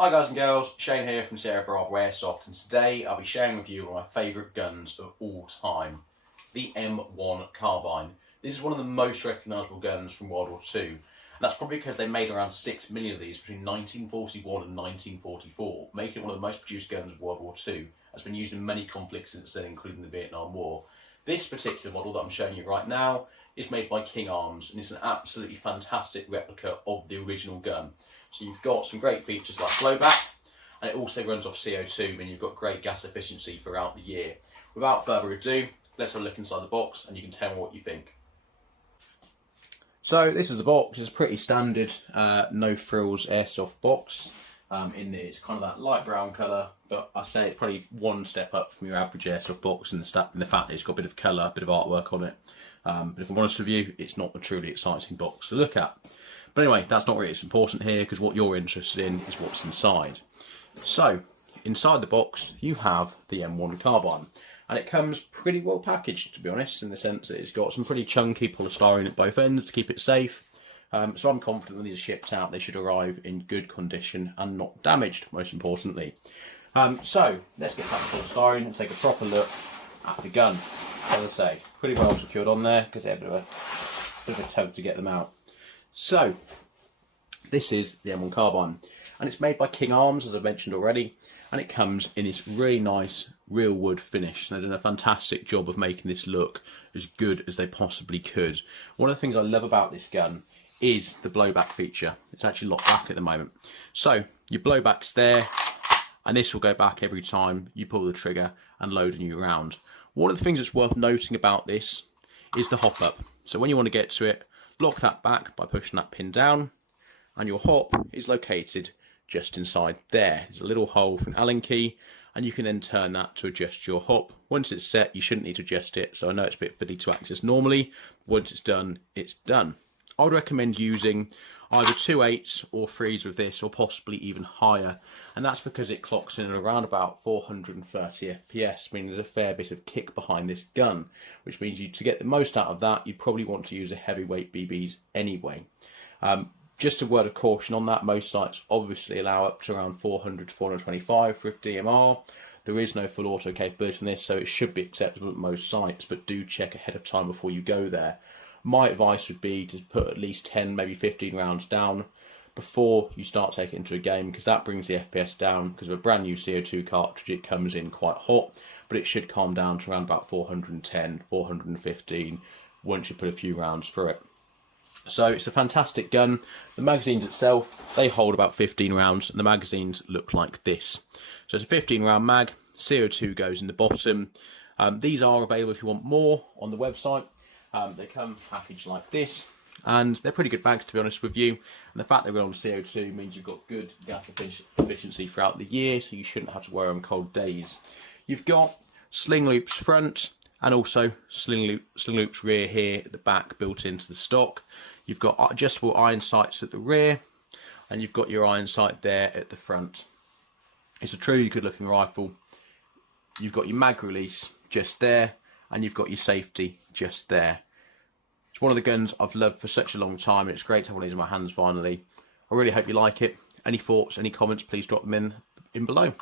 Hi guys and girls, Shane here from WW2 Airsoft, and today I'll be sharing with you one of my favourite guns of all time, the M1 Carbine. This is one of the most recognisable guns from World War II, and that's probably because they made around 6 million of these between 1941 and 1944, making it one of the most produced guns of World War II. It's been used in many conflicts since then, including the Vietnam War. This particular model that I'm showing you right now is made by King Arms, and it's an absolutely fantastic replica of the original gun. So you've got some great features like blowback, and it also runs off CO2, meaning you've got great gas efficiency throughout the year. Without further ado, let's have a look inside the box and you can tell me what you think. So this is the box. It's a pretty standard no frills airsoft box. In there it's kind of that light brown colour, but I say it's probably one step up from your average airsoft box in the fact that it's got a bit of colour, a bit of artwork on it. But if I'm honest with you, it's not a truly exciting box to look at. But anyway, that's not really as important here, because what you're interested in is what's inside. So, inside the box, you have the M1 Carbine. And it comes pretty well packaged, to be honest, in the sense that it's got some pretty chunky polystyrene at both ends to keep it safe. So I'm confident when these are shipped out, they should arrive in good condition and not damaged, most importantly. So, let's get that polystyrene and take a proper look at the gun. As I say, pretty well secured on there, because they have a bit of a tug to get them out. So, this is the M1 Carbine, and it's made by King Arms, as I mentioned already, and it comes in this really nice real wood finish. They've done a fantastic job of making this look as good as they possibly could. One of the things I love about this gun is the blowback feature. It's actually locked back at the moment. So, your blowback's there, and this will go back every time you pull the trigger and load a new round. One of the things that's worth noting about this is the hop up. So when you want to get to it, lock that back by pushing that pin down, and your hop is located just inside there. There's a little hole for an Allen key, and you can then turn that to adjust your hop. Once it's set, you shouldn't need to adjust it, so I know it's a bit fiddly to access normally. Once it's done, it's done. I would recommend using either 2/8 or 3s with this, or possibly even higher, and that's because it clocks in at around about 430 FPS, meaning there's a fair bit of kick behind this gun, which means to get the most out of that, you'd probably want to use a heavyweight BBs anyway. Just a word of caution on that, most sites obviously allow up to around 400 to 425 for a DMR. There is no full auto capability in this, so it should be acceptable at most sites, but do check ahead of time before you go there. My advice would be to put at least 10, maybe 15 rounds down before you start taking it into a game, because that brings the FPS down. Because of a brand new CO2 cartridge, it comes in quite hot, but it should calm down to around about 410, 415 once you put a few rounds through it. So it's a fantastic gun. The magazines itself, they hold about 15 rounds, and the magazines look like this. So it's a 15 round mag, CO2 goes in the bottom. These are available if you want more on the website. They come packaged like this, and they're pretty good bags, to be honest with you. And the fact they run on CO2 means you've got good gas efficiency throughout the year, so you shouldn't have to wear them on cold days. You've got sling loops front, and also sling loops rear here at the back built into the stock. You've got adjustable iron sights at the rear, and you've got your iron sight there at the front. It's a truly good looking rifle. You've got your mag release just there, and you've got your safety just there. It's one of the guns I've loved for such a long time, and it's great to have one of these in my hands finally. I really hope you like it. Any thoughts, any comments, please drop them in below.